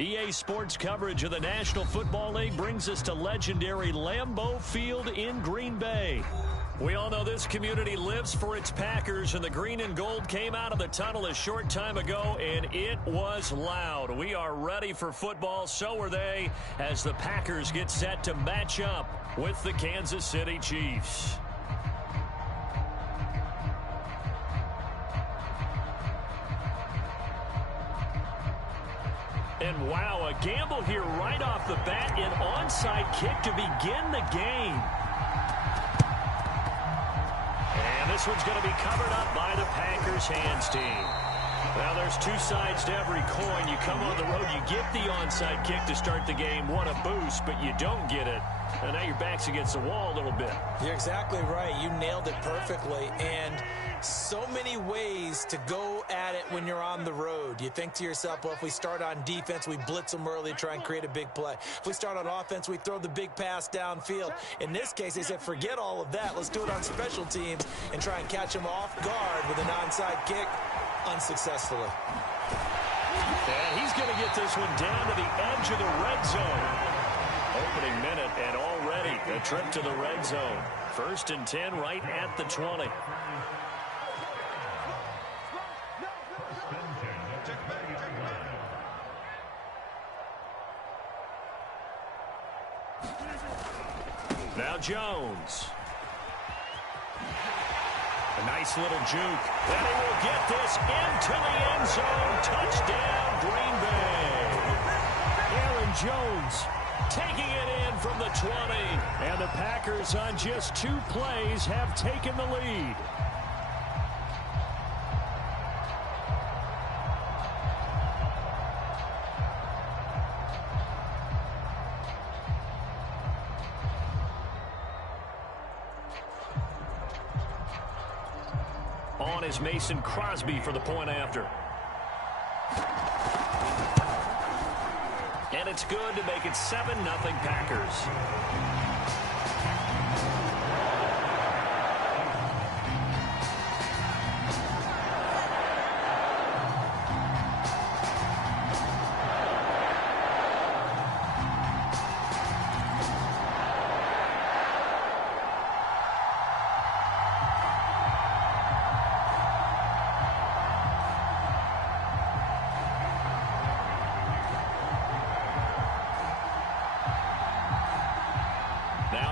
EA Sports coverage of the National Football League brings us to legendary Lambeau Field in Green Bay. We all know this community lives for its Packers, and the green and gold came out of the tunnel a short time ago, and it was loud. We are ready for football, so are they, as the Packers get set to match up with the Kansas City Chiefs. And wow, a gamble here right off the bat, an onside kick to begin the game. And this one's going to be covered up by the Packers hands team. Well, there's two sides to every coin. You come on the road, you get the onside kick to start the game. What a boost, but you don't get it. And now your back's against the wall a little bit. You're exactly right. You nailed it perfectly. And so many ways to go at it when you're on the road. You think to yourself, well, if we start on defense, we blitz them early, try and create a big play. If we start on offense, we throw the big pass downfield. In this case, they said, forget all of that. Let's do it on special teams and try and catch them off guard with an onside kick unsuccessfully. And he's going to get this one down to the edge of the red zone. Opening minute, and already a trip to the red zone. 1st and 10 right at the 20. Now Jones. A nice little juke. And he will get this into the end zone. Touchdown, Green Bay. Aaron Jones taking it in from the 20. And the Packers on just 2 plays have taken the lead. On is Mason Crosby for the point after. And it's good to make it 7-0 Packers.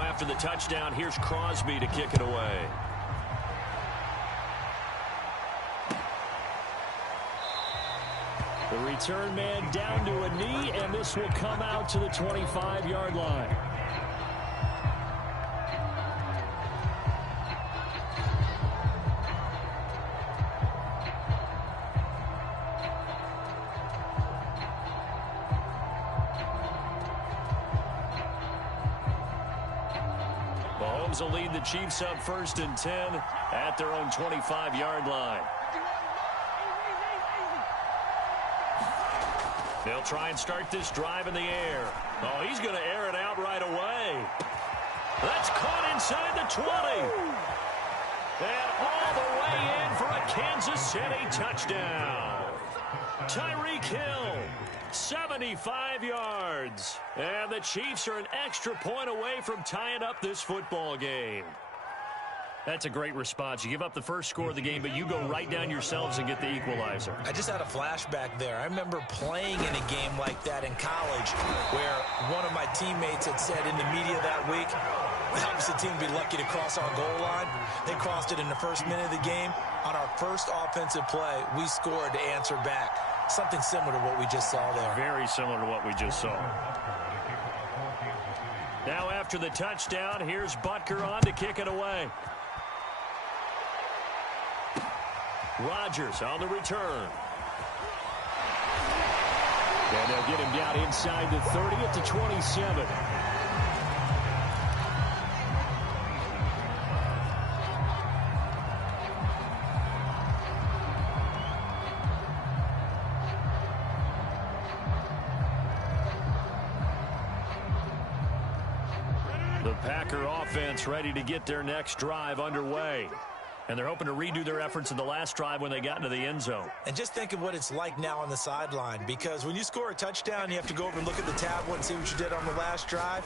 After the touchdown, here's Crosby to kick it away. The return man down to a knee, and this will come out to the 25-yard line. Will lead the Chiefs up 1st and 10 at their own 25-yard line. They'll try and start this drive in the air. Oh, he's going to air it out right away. That's caught inside the 20. And all the way in for a Kansas City touchdown. Tyreek Hill, 75 yards. And the Chiefs are an extra point away from tying up this football game. That's a great response. You give up the first score of the game, but you go right down yourselves and get the equalizer. I just had a flashback there. I remember playing in a game like that in college where one of my teammates had said in the media that week, the opposite team would be lucky to cross our goal line. They crossed it in the first minute of the game. On our first offensive play, we scored to answer back. Something similar to what we just saw there. Very similar to what we just saw. Now after the touchdown, here's Butker on to kick it away. Rodgers on the return. And they'll get him down inside the 30 at the 27. The Packer offense ready to get their next drive underway. And they're hoping to redo their efforts in the last drive when they got into the end zone. And just think of what it's like now on the sideline, because when you score a touchdown, you have to go over and look at the tablet and see what you did on the last drive.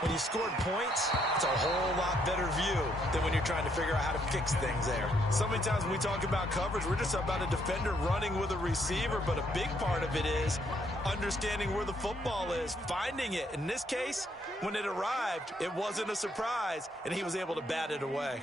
When you scored points, it's a whole lot better view than when you're trying to figure out how to fix things there. So many times when we talk about coverage, we're just about a defender running with a receiver, but a big part of it is understanding where the football is, finding it. In this case, when it arrived, it wasn't a surprise, and he was able to bat it away.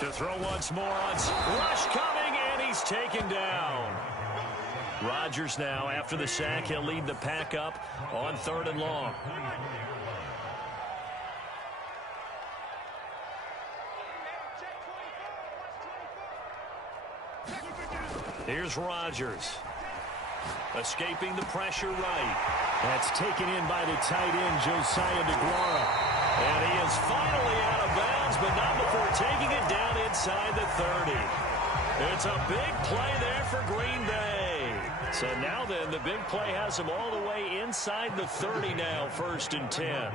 To throw once more on rush coming, and he's taken down. Rodgers now, after the sack, he'll lead the pack up on 3rd and long. Here's Rodgers. Escaping the pressure right. That's taken in by the tight end, Josiah DeGuara. And he is finally out of bounds, but not before taking it down inside the 30. It's a big play there for Green Bay. So now then, the big play has him all the way inside the 30 now, 1st and 10.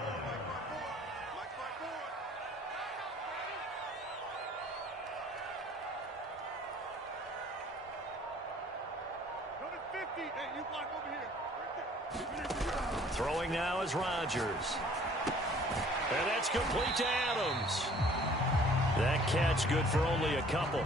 Throwing now is Rodgers. And that's complete to Adams. That catch good for only a couple.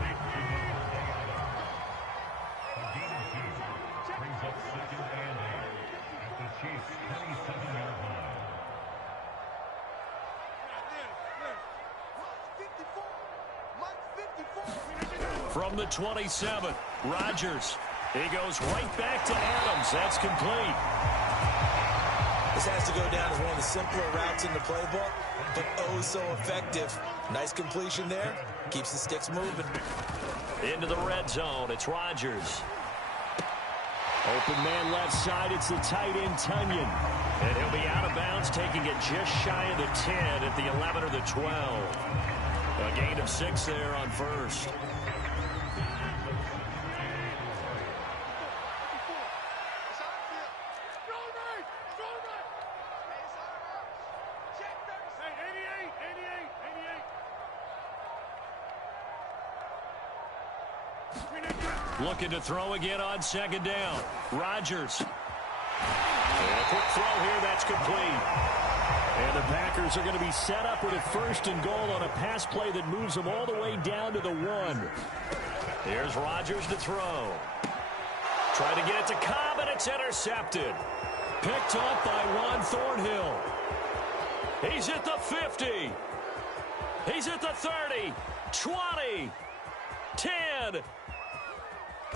From the 27, Rodgers. He goes right back to Adams. That's complete. This has to go down as one of the simpler routes in the playbook, but oh so effective. Nice completion there. Keeps the sticks moving. Into the red zone. It's Rodgers. Open man left side. It's the tight end, Tunyon. And he'll be out of bounds, taking it just shy of the 10 at the 11 or the 12. A gain of 6 there on 1st. Looking to throw again on 2nd down. Rodgers. And a quick throw here, that's complete. And the Packers are going to be set up with a 1st and goal on a pass play that moves them all the way down to the 1. Here's Rodgers to throw. Trying to get it to Cobb, and it's intercepted. Picked up by Juan Thornhill. He's at the 50. He's at the 30. 20. 10.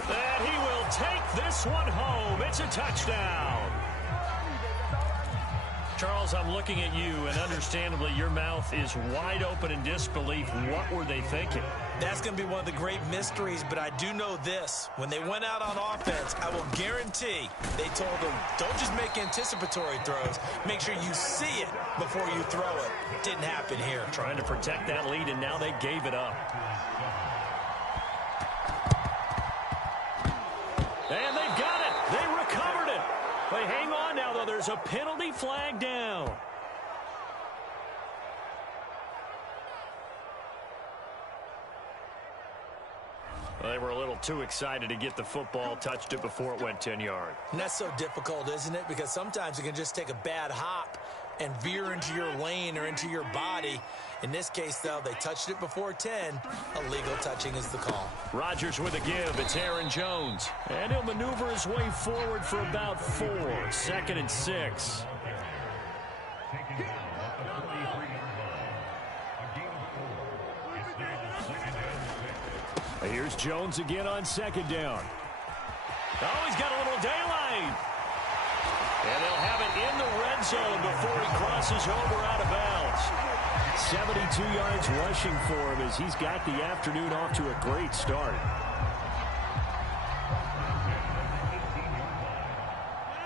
And he will take this one home. It's a touchdown. Charles, I'm looking at you, and understandably, your mouth is wide open in disbelief. What were they thinking? That's going to be one of the great mysteries, but I do know this. When they went out on offense, I will guarantee they told them, don't just make anticipatory throws. Make sure you see it before you throw it. Didn't happen here. Trying to protect that lead, and now they gave it up. And they've got it. They recovered it. They hang on now, though. There's a penalty flag down. Well, they were a little too excited to get the football, touched it before it went 10 yards. And that's so difficult, isn't it? Because sometimes you can just take a bad hop and veer into your lane or into your body. In this case, though, they touched it before 10. Illegal touching is the call. Rodgers with a give. It's Aaron Jones. And he'll maneuver his way forward for about 4. 2nd and 6. Here's Jones again on 2nd down. Oh, he's got a little daylight. And they'll have it in the red zone before he crosses over out of bounds. 72 yards rushing for him as he's got the afternoon off to a great start.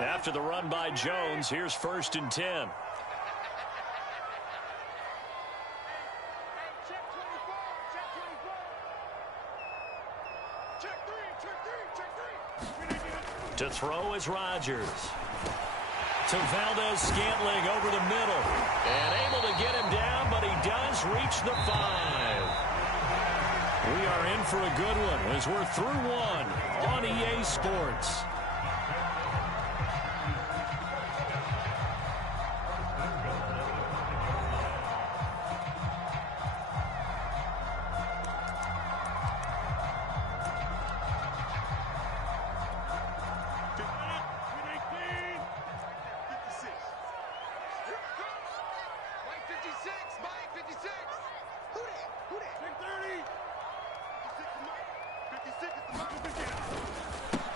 After the run by Jones, here's 1st and 10. To throw is Rodgers. To Valdez-Scantling over the middle. And able to get him down, but he does reach the 5. We are in for a good one as we're through one on EA Sports.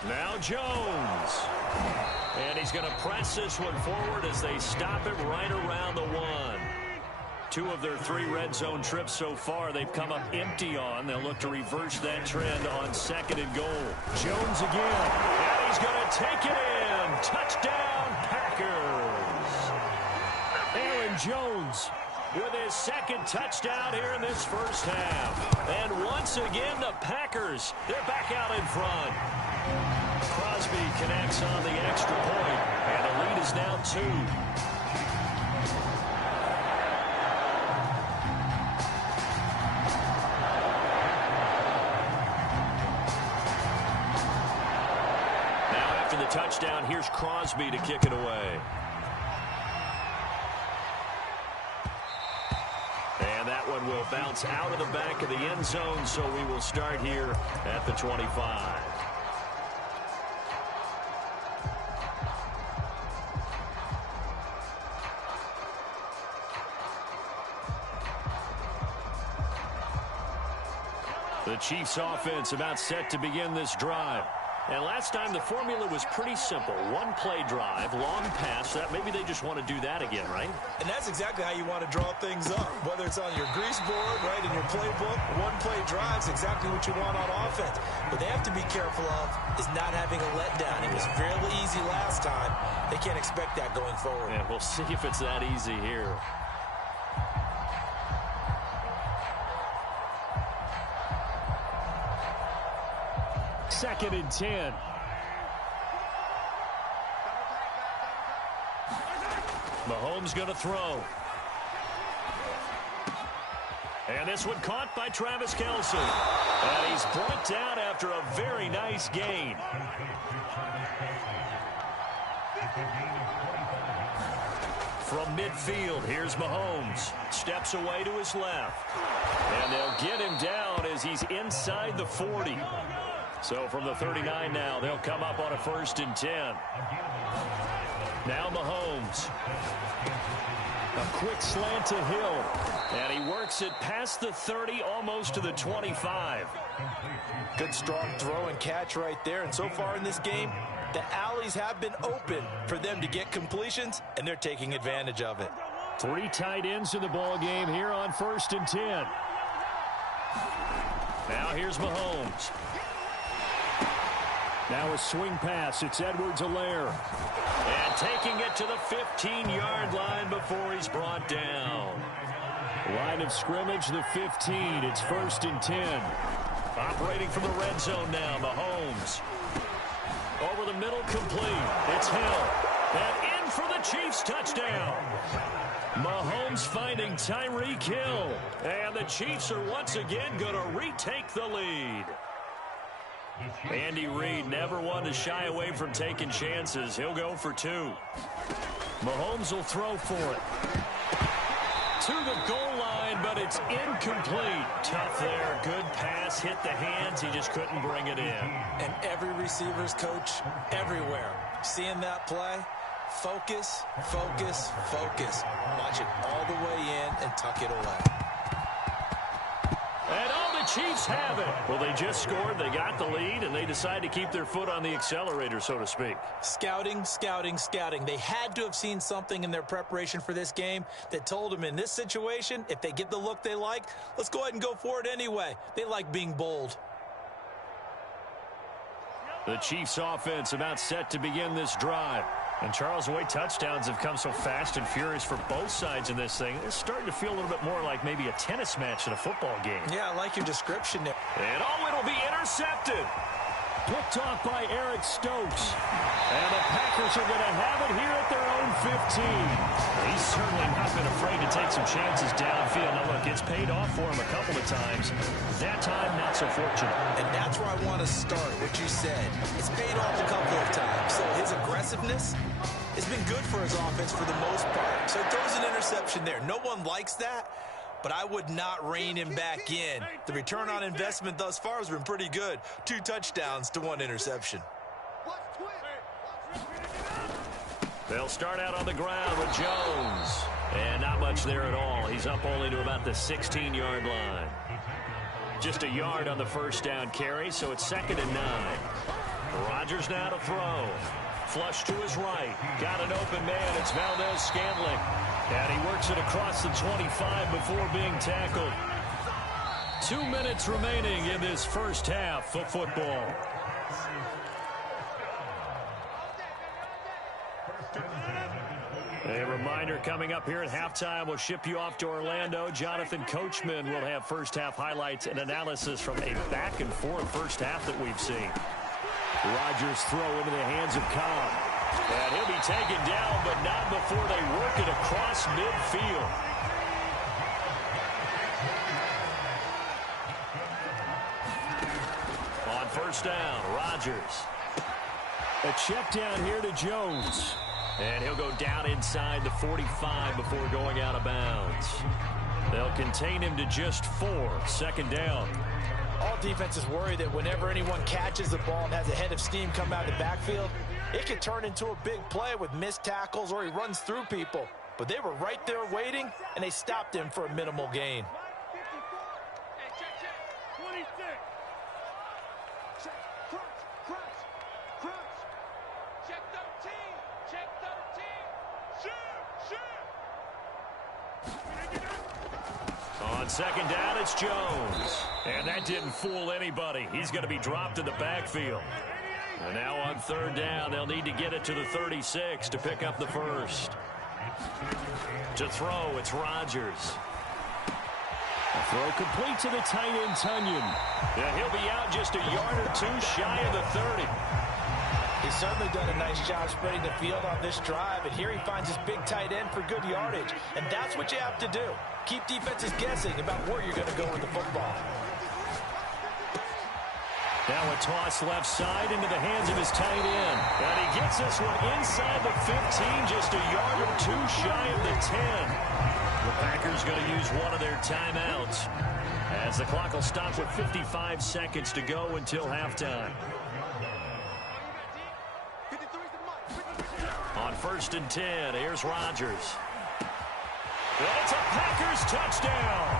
Now Jones. And he's going to press this one forward as they stop it right around the 1. 2 of their 3 red zone trips so far they've come up empty on. They'll look to reverse that trend on 2nd and goal. Jones again. And he's going to take it in. Touchdown, Packers. Aaron Jones with his 2nd touchdown here in this first half. And once again, the Packers, they're back out in front. Crosby connects on the extra point, and the lead is now 2. Now after the touchdown, here's Crosby to kick it away. And that one will bounce out of the back of the end zone, so we will start here at the 25. The Chiefs offense about set to begin this drive. And last time the formula was pretty simple. 1-play drive, long pass. That maybe they just want to do that again, right? And that's exactly how you want to draw things up. Whether it's on your grease board, right, in your playbook, 1-play drive is exactly what you want on offense. What they have to be careful of is not having a letdown. It was fairly easy last time. They can't expect that going forward. Yeah, we'll see if it's that easy here. Second and 10. Mahomes going to throw. And this one caught by Travis Kelce. And he's brought down after a very nice gain. From midfield, here's Mahomes. Steps away to his left. And they'll get him down as he's inside the 40. So from the 39 now, they'll come up on a 1st and 10. Now Mahomes. A quick slant to Hill. And he works it past the 30, almost to the 25. Good strong throw and catch right there. And so far in this game, the alleys have been open for them to get completions, and they're taking advantage of it. 3 tight ends in the ball game here on 1st and 10. Now here's Mahomes. Now a swing pass. It's Edwards-Helaire. And taking it to the 15-yard line before he's brought down. Line of scrimmage, the 15. It's 1st and 10. Operating from the red zone now, Mahomes. Over the middle, complete. It's Hill. And in for the Chiefs' touchdown. Mahomes finding Tyreek Hill. And the Chiefs are once again going to retake the lead. Andy Reid never one to shy away from taking chances. He'll go for 2. Mahomes will throw for it. To the goal line, but it's incomplete. Tough there. Good pass. Hit the hands. He just couldn't bring it in. And every receiver's coach everywhere. Seeing that play, focus, focus, focus. Watch it all the way in and tuck it away. And all the Chiefs have it. Well, they just scored. They got the lead, and they decide to keep their foot on the accelerator, so to speak. Scouting, scouting, scouting. They had to have seen something in their preparation for this game that told them in this situation, if they get the look they like, let's go ahead and go for it anyway. They like being bold. The Chiefs offense about set to begin this drive. And Charles, the way touchdowns have come so fast and furious for both sides in this thing, it's starting to feel a little bit more like maybe a tennis match than a football game. Yeah, I like your description there. And it'll be intercepted. Picked off by Eric Stokes. And the Packers are going to have it here at their own 15. He's certainly not been afraid to take some chances downfield. Now, look, it's paid off for him a couple of times. That time, not so fortunate. And that's where I want to start, what you said. It's paid off a couple of times. So his aggressiveness has been good for his offense for the most part. So he throws an interception there. No one likes that, but I would not rein him back in. The return on investment thus far has been pretty good. 2 touchdowns to 1 interception. They'll start out on the ground with Jones. And not much there at all. He's up only to about the 16-yard line. Just a yard on the first down carry, so it's 2nd and 9. Rodgers now to throw. Flush to his right. Got an open man. It's Valdez-Scantling. And he works it across the 25 before being tackled. 2 minutes remaining in this first half of football. A reminder coming up here at halftime. We'll ship you off to Orlando. Jonathan Coachman will have first half highlights and analysis from a back and forth first half that we've seen. Rodgers throw into the hands of Cobb. And he'll be taken down, but not before they work it across midfield. On first down, Rodgers. A check down here to Jones. And he'll go down inside the 45 before going out of bounds. They'll contain him to just 4. 2nd down. All defenses worry that whenever anyone catches the ball and has a head of steam come out of the backfield, it can turn into a big play with missed tackles or he runs through people. But they were right there waiting, and they stopped him for a minimal gain. On 2nd down, it's Jones. And that didn't fool anybody. He's going to be dropped in the backfield. And now on 3rd down, they'll need to get it to the 36 to pick up the first. To throw, it's Rodgers. A throw complete to the tight end, Tunyon. And he'll be out just a yard or 2 shy of the 30. He's certainly done a nice job spreading the field on this drive, and here he finds his big tight end for good yardage. And that's what you have to do. Keep defenses guessing about where you're going to go with the football. Now a toss left side into the hands of his tight end. And he gets this one inside the 15, just a yard or 2 shy of the 10. The Packers going to use one of their timeouts, as the clock will stop with 55 seconds to go until halftime. On 1st and 10, here's Rodgers. And it's a Packers touchdown.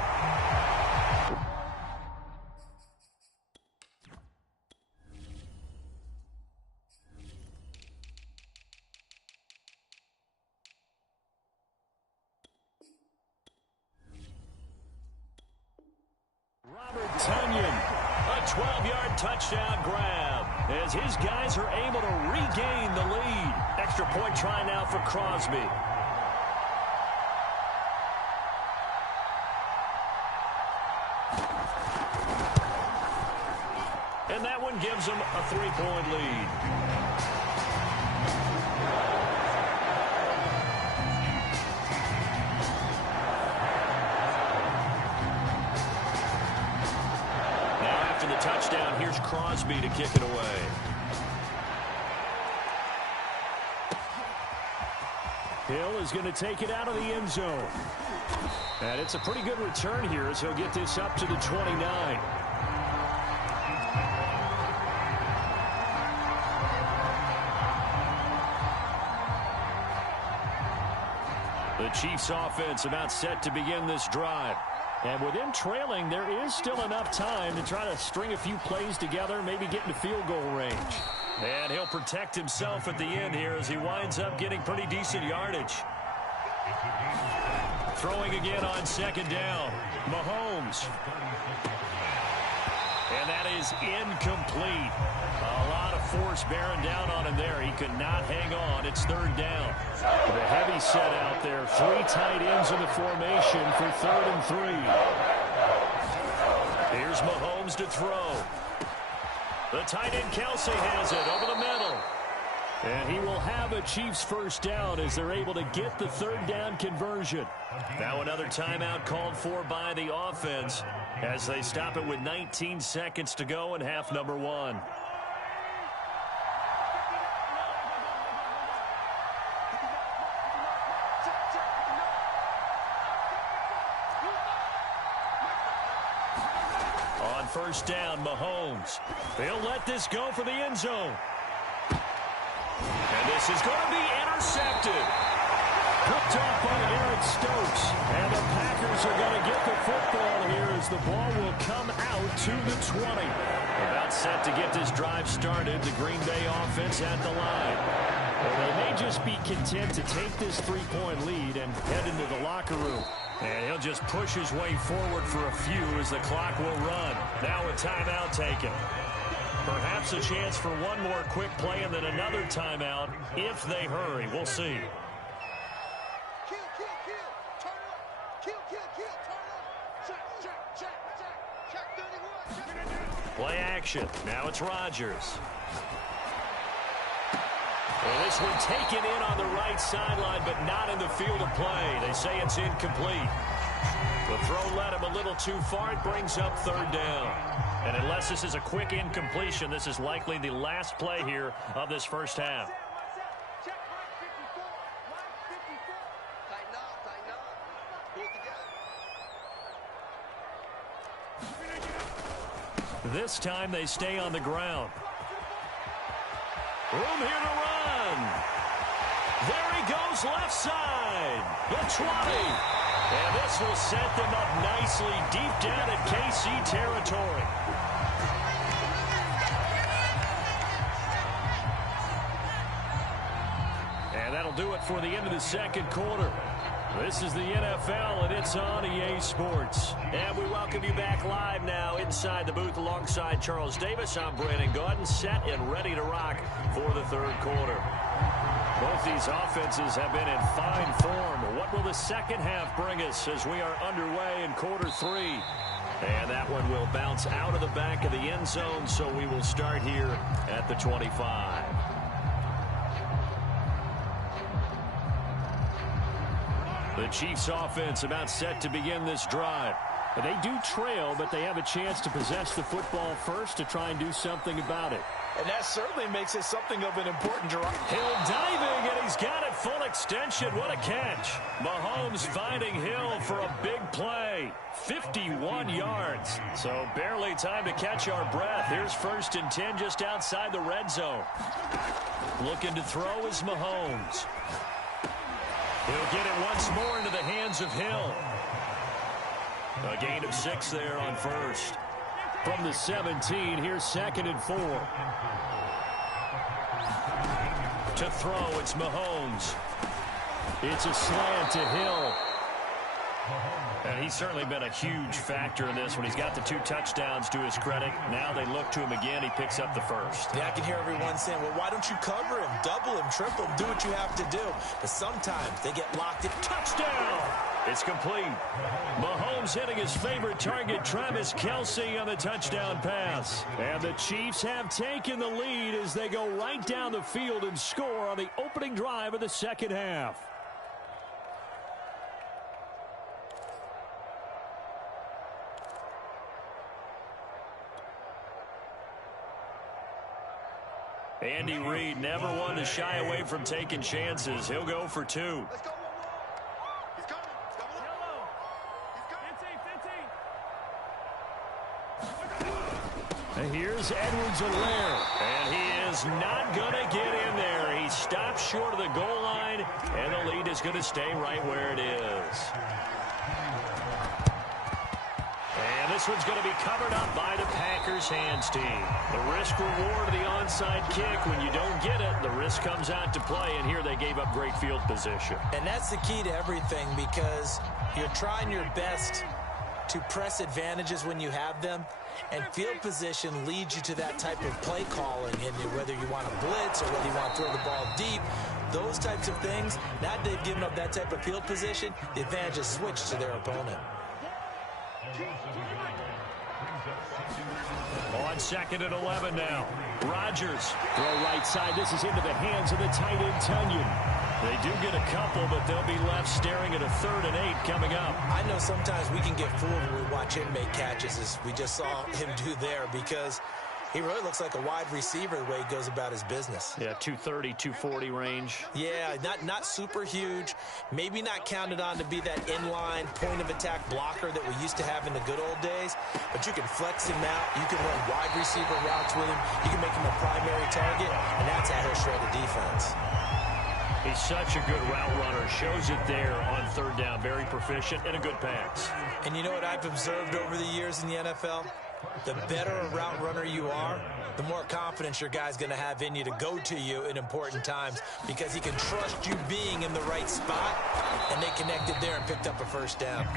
Robert Tunyon, a 12-yard touchdown grab, as his guys are able to regain the lead. Extra point try now for Crosby. And that one gives them a 3-point lead. Touchdown. Here's Crosby to kick it away. Hill is going to take it out of the end zone. And it's a pretty good return here as he'll get this up to the 29. The Chiefs offense about set to begin this drive. And with him trailing, there is still enough time to try to string a few plays together, maybe get into field goal range. And he'll protect himself at the end here as he winds up getting pretty decent yardage. Throwing again on 2nd down. Mahomes. And that is incomplete. A lot of force bearing down on him there. He could not hang on. It's 3rd down. The heavy set out there. 3 tight ends in the formation for 3rd and 3. Here's Mahomes to throw. The tight end Kelsey has it over the middle. And he will have a Chiefs first down as they're able to get the third down conversion. Now another timeout called for by the offense as they stop it with 19 seconds to go in half number one. On first down, Mahomes. They'll let this go for the end zone. And this is going to be intercepted. Picked off by Eric Stokes. And the Packers are going to get the football here as the ball will come out to the 20. About set to get this drive started. The Green Bay offense at the line. Well, they may just be content to take this three-point lead and head into the locker room. And he'll just push his way forward for a few as the clock will run. Now a timeout taken. Perhaps a chance for one more quick play and then another timeout if they hurry. We'll see. Play action. Now it's Rodgers. Well, this one taken in on the right sideline, but not in the field of play. They say it's incomplete. The throw led him a little too far. It brings up third down. And unless this is a quick incompletion, this is likely the last play here of this first half. This time they stay on the ground. Room here to run. There he goes, left side. The 20. And this will set them up nicely deep down in KC territory. And that'll do it for the end of the second quarter. This is the NFL, and it's on EA Sports. And we welcome you back live now inside the booth alongside Charles Davis. I'm Brandon Gaudin, set and ready to rock for the third quarter. Both these offenses have been in fine form. What will the second half bring us as we are underway in quarter three? And that one will bounce out of the back of the end zone, so we will start here at the 25. The Chiefs offense about set to begin this drive. They do trail, but they have a chance to possess the football first to try and do something about it. And that certainly makes it something of an important drive. Hill diving, and he's got it full extension. What a catch. Mahomes finding Hill for a big play. 51 yards. So barely time to catch our breath. Here's 1st and 10 just outside the red zone. Looking to throw is Mahomes. He'll get it once more into the hands of Hill. A gain of 6 there on first. From the 17, here's 2nd and 4. To throw, it's Mahomes. It's a slant to Hill. And he's certainly been a huge factor in this when he's got the 2 touchdowns to his credit. Now they look to him again. He picks up the first. Yeah, I can hear everyone saying, well, why don't you cover him, double him, triple him, do what you have to do. But sometimes they get locked in. Touchdown! It's complete. Mahomes hitting his favorite target, Travis Kelce, on the touchdown pass. And the Chiefs have taken the lead as they go right down the field and score on the opening drive of the second half. Andy Reid, never one to shy away from taking chances. He'll go for 2. And here's Edwards-Helaire. And he is not going to get in there. He stops short of the goal line, and the lead is going to stay right where it is. And this one's going to be covered up by the Packers hands team. The risk-reward of the onside kick. When you don't get it, the risk comes out to play, and here they gave up great field position. And that's the key to everything, because you're trying your best to press advantages when you have them, and field position leads you to that type of play calling, and whether you want to blitz or whether you want to throw the ball deep, those types of things. Now that they've given up that type of field position, the advantage is switched to their opponent. On 2nd and 11 now. Rodgers. Throw right side. This is into the hands of the tight end, Tunyon. They do get a couple, but they'll be left staring at a 3rd and 8 coming up. I know sometimes we can get fooled when we watch him make catches, as we just saw him do there, because he really looks like a wide receiver the way he goes about his business. Yeah, 230, 240 range. Yeah, not super huge. Maybe not counted on to be that inline point-of-attack blocker that we used to have in the good old days. But you can flex him out. You can run wide receiver routes with him. You can make him a primary target, and that's how he'll shred the defense. He's such a good route runner. Shows it there on 3rd down. Very proficient and a good pass. And you know what I've observed over the years in the NFL? The better a route runner you are, the more confidence your guy's going to have in you to go to you in important times, because he can trust you being in the right spot, and they connected there and picked up a 1st down.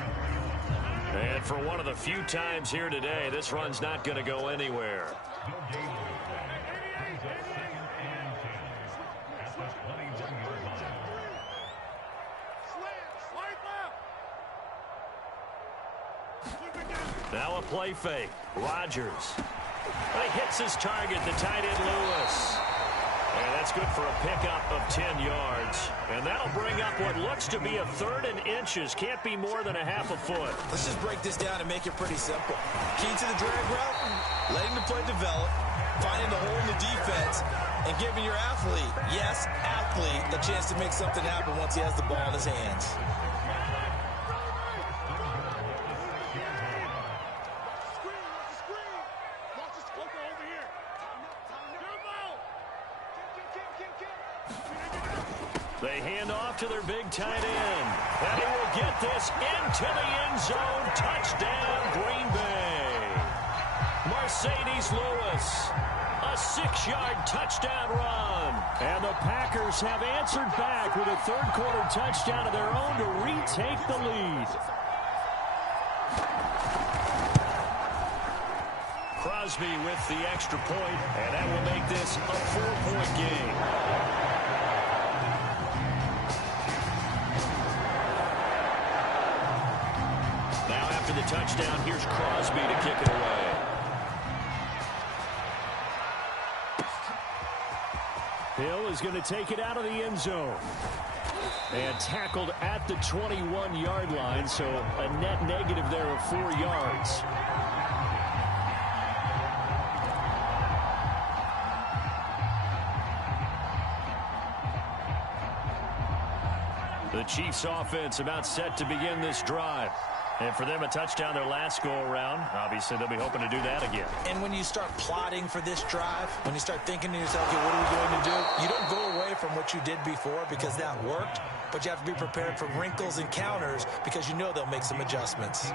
And for one of the few times here today, this run's not going to go anywhere. Now a play fake. Rodgers. But he hits his target, the tight end Lewis. And that's good for a pickup of 10 yards. And that'll bring up what looks to be a 3rd and inches. Can't be more than a half a foot. Let's just break this down and make it pretty simple. Key to the drag route, letting the play develop, finding the hole in the defense, and giving your athlete, yes, athlete, a chance to make something happen once he has the ball in his hands. They hand off to their big tight end. And he will get this into the end zone. Touchdown, Green Bay. Mercedes Lewis. A 6-yard touchdown run. And the Packers have answered back with a 3rd quarter touchdown of their own to retake the lead. Crosby with the extra point, and that will make this a 4-point game. After the touchdown, here's Crosby to kick it away. Hill is going to take it out of the end zone. And tackled at the 21-yard line, so a net negative there of 4 yards. The Chiefs offense about set to begin this drive. And for them, a touchdown their last go-around. Obviously, they'll be hoping to do that again. And when you start plotting for this drive, when you start thinking to yourself, okay, what are we going to do? You don't go away from what you did before because that worked, but you have to be prepared for wrinkles and counters because you know they'll make some adjustments.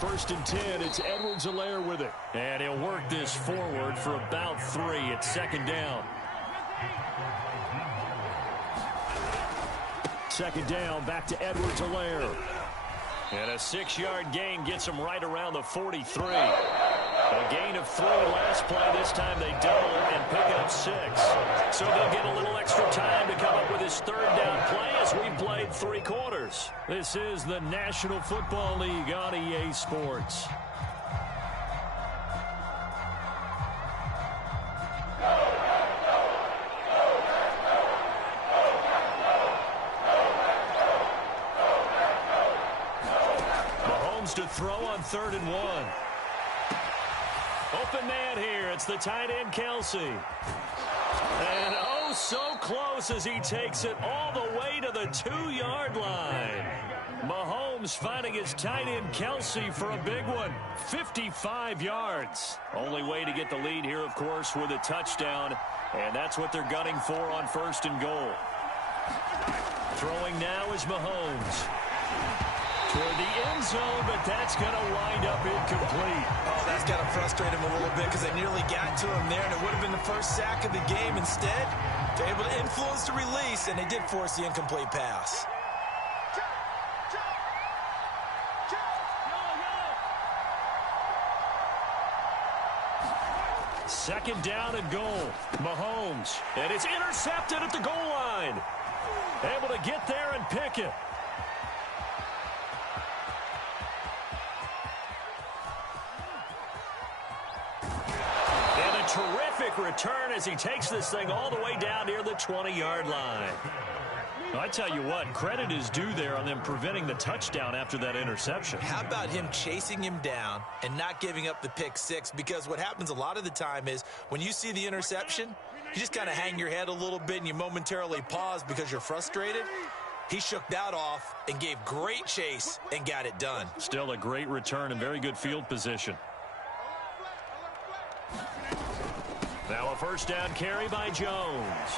1st and 10, it's Edwards-Helaire with it. And he'll work this forward for about 3 at 2nd down. 2nd down, back to Edwards-Helaire. And a 6-yard gain gets him right around the 43. A gain of 3 last play. This time they double and pick up 6. So they'll get a little extra time to come up with his 3rd down play as we've played 3 quarters. This is the National Football League on EA Sports. To throw on 3rd and 1. Open man here. It's the tight end, Kelsey. And oh, so close as he takes it all the way to the 2-yard line. Mahomes finding his tight end, Kelsey, for a big one. 55 yards. Only way to get the lead here, of course, with a touchdown. And that's what they're gunning for on 1st and goal. Throwing now is Mahomes. Toward the end zone, but that's going to wind up incomplete. Oh, that's got to frustrate him a little bit because they nearly got to him there, and it would have been the first sack of the game. Instead, they're able to influence the release, and they did force the incomplete pass. Second down and goal. Mahomes, and it's intercepted at the goal line. Able to get there and pick it. terrific return as he takes this thing all the way down near the 20-yard line. I tell you what, credit is due there on them preventing the touchdown after that interception. How about him chasing him down and not giving up the pick six? Because what happens a lot of the time is when you see the interception, you just kind of hang your head a little bit and you momentarily pause because you're frustrated. He shook that off and gave great chase and got it done. Still a great return and very good field position. Now a first down carry by Jones.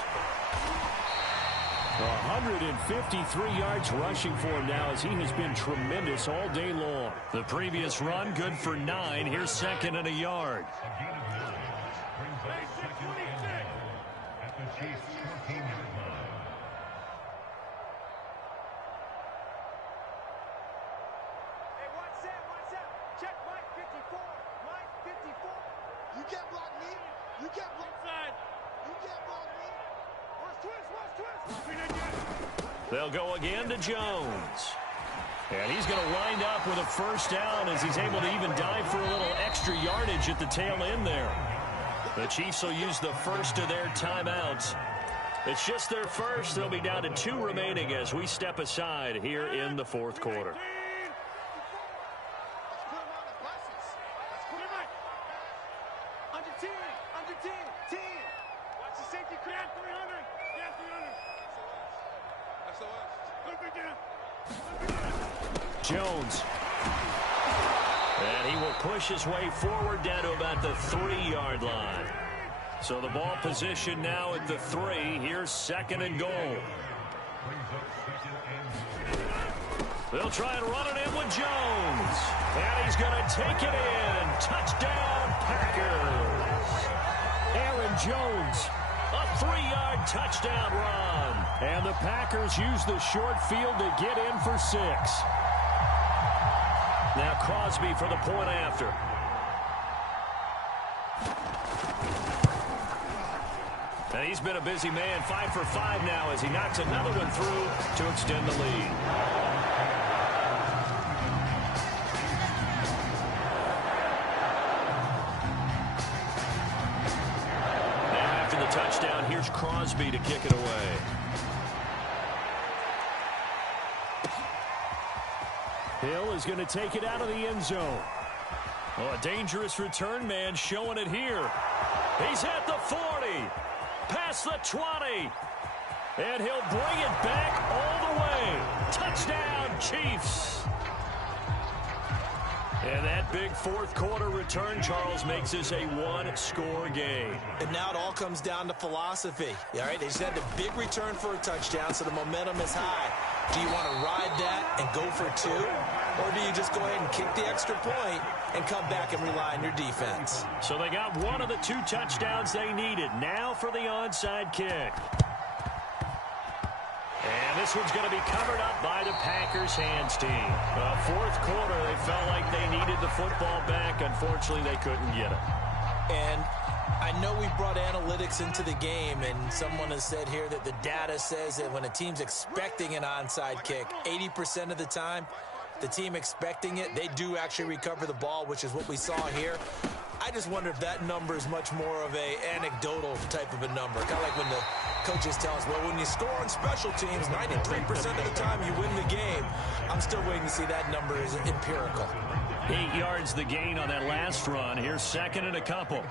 153 yards rushing for him now as he has been tremendous all day long. The previous run good for 9. Here's second and a yard. They'll go again to Jones. And he's going to wind up with a first down as he's able to even dive for a little extra yardage at the tail end there. The Chiefs will use the first of their timeouts. It's just their first. They'll be down to 2 remaining as we step aside here in the fourth quarter. Jones. And he will push his way forward down to about the 3-yard line. So the ball position now at the 3. Here's second and goal. They'll try and run it in with Jones. And he's going to take it in. Touchdown, Packers. Aaron Jones. A 3-yard touchdown run. And the Packers use the short field to get in for 6. Now Crosby for the point after. And he's been a busy man, 5 for 5 now as he knocks another one through to extend the lead. Now after the touchdown, here's Crosby to kick it away. Hill is going to take it out of the end zone. Oh, a dangerous return man showing it here. He's at the 40, past the 20, and he'll bring it back all the way. Touchdown, Chiefs. And that big fourth quarter return, Charles, makes this a 1-score game. And now it all comes down to philosophy. All right, they just had the big return for a touchdown, so the momentum is high. Do you want to ride that and go for 2? Or do you just go ahead and kick the extra point and come back and rely on your defense? So they got one of the 2 touchdowns they needed. Now for the onside kick. And this one's going to be covered up by the Packers hands team. Fourth quarter, they felt like they needed the football back. Unfortunately, they couldn't get it. And I know we brought analytics into the game, and someone has said here that the data says that when a team's expecting an onside kick, 80% of the time, the team expecting it, they do actually recover the ball, which is what we saw here. I just wonder if that number is much more of a anecdotal type of a number. Kind of like when the coaches tell us, well, when you score on special teams, 93% of the time you win the game. I'm still waiting to see that number is empirical. 8 yards the gain on that last run. Here's second and a couple.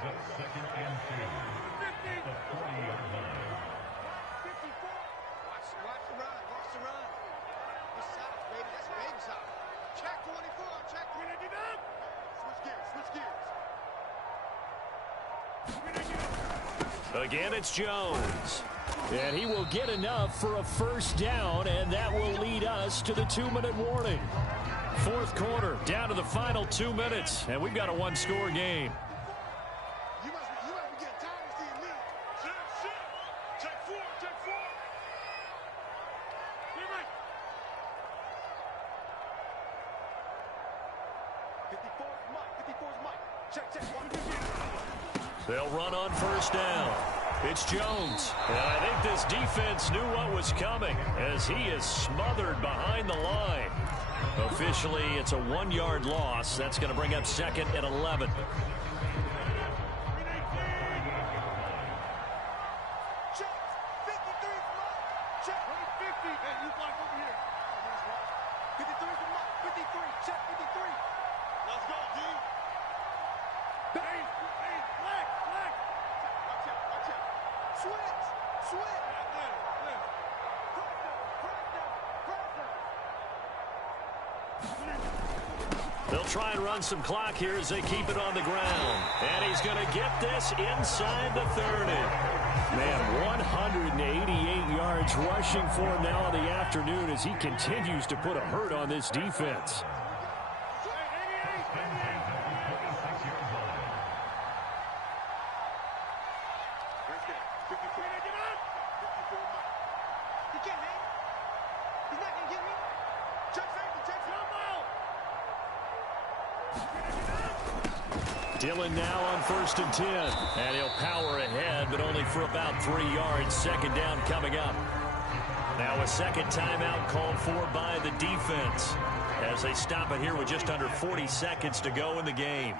Again, it's Jones. And he will get enough for a first down, and that will lead us to the 2-minute warning. Fourth quarter, down to the final 2 minutes, and we've got a 1-score game. You must be getting tired of seeing me. Sit. Take 4. Get right. 54's Mike. Check. 1, 2, 3. They'll run on first down. It's Jones. And I think this defense knew what was coming as he is smothered behind the line. Officially, it's a 1-yard loss. That's going to bring up second and 11. you block over here. 53 is the mark. 53. Check 53. Let's go, D. Hey, black. Watch out. Switch. They'll try and run some clock here as they keep it on the ground. And he's going to get this inside the 30. Man, 188 yards rushing for him now in the afternoon as he continues to put a hurt on this defense. Dillon now on 1st and 10. And he'll power ahead, but only for about 3 yards. Second down coming up. Now a second timeout called for by the defense as they stop it here with just under 40 seconds to go in the game.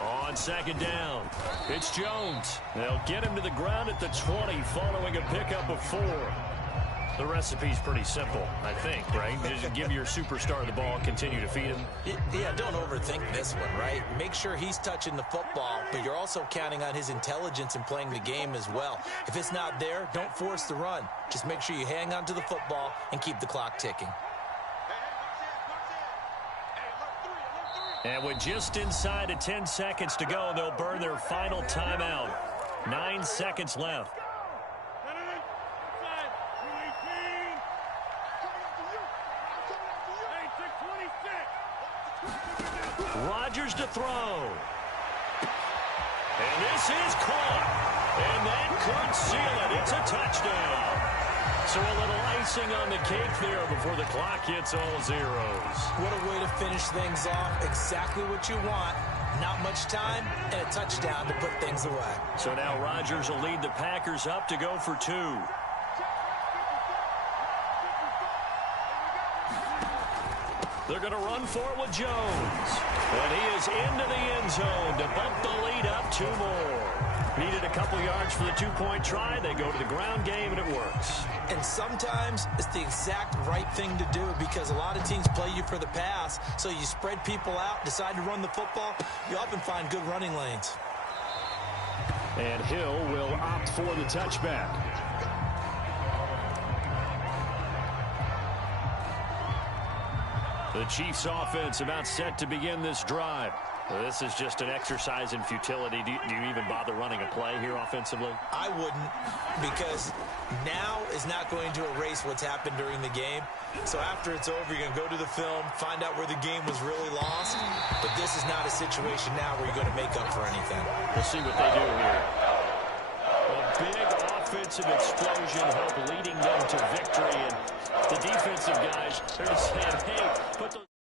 On second down, it's Jones. They'll get him to the ground at the 20 following a pickup of 4. The recipe's pretty simple, I think, right? Just give your superstar the ball, continue to feed him. Yeah, don't overthink this one, right? Make sure he's touching the football, but you're also counting on his intelligence in playing the game as well. If it's not there, don't force the run. Just make sure you hang on to the football and keep the clock ticking. And with just inside of 10 seconds to go, they'll burn their final timeout. 9 seconds left. Rodgers to throw. And this is caught. And that could seal it. It's a touchdown. So a little icing on the cake there before the clock hits all zeros. What a way to finish things off. Exactly what you want. Not much time and a touchdown to put things away. So now Rodgers will lead the Packers up to go for 2. They're going to run for it with Jones. And he is into the end zone to bump the lead up 2 more. Needed a couple yards for the 2-point try. They go to the ground game, and it works. And sometimes it's the exact right thing to do because a lot of teams play you for the pass. So you spread people out, decide to run the football. You often find good running lanes. And Hill will opt for the touchback. The Chiefs offense about set to begin this drive. Well, this is just an exercise in futility. Do you even bother running a play here offensively? I wouldn't, because now is not going to erase what's happened during the game. So after it's over, you're going to go to the film, find out where the game was really lost. But this is not a situation now where you're going to make up for anything. We'll see what they do here. A big offensive explosion help leading them to victory. And the defensive guys, they're just saying, hey, put those...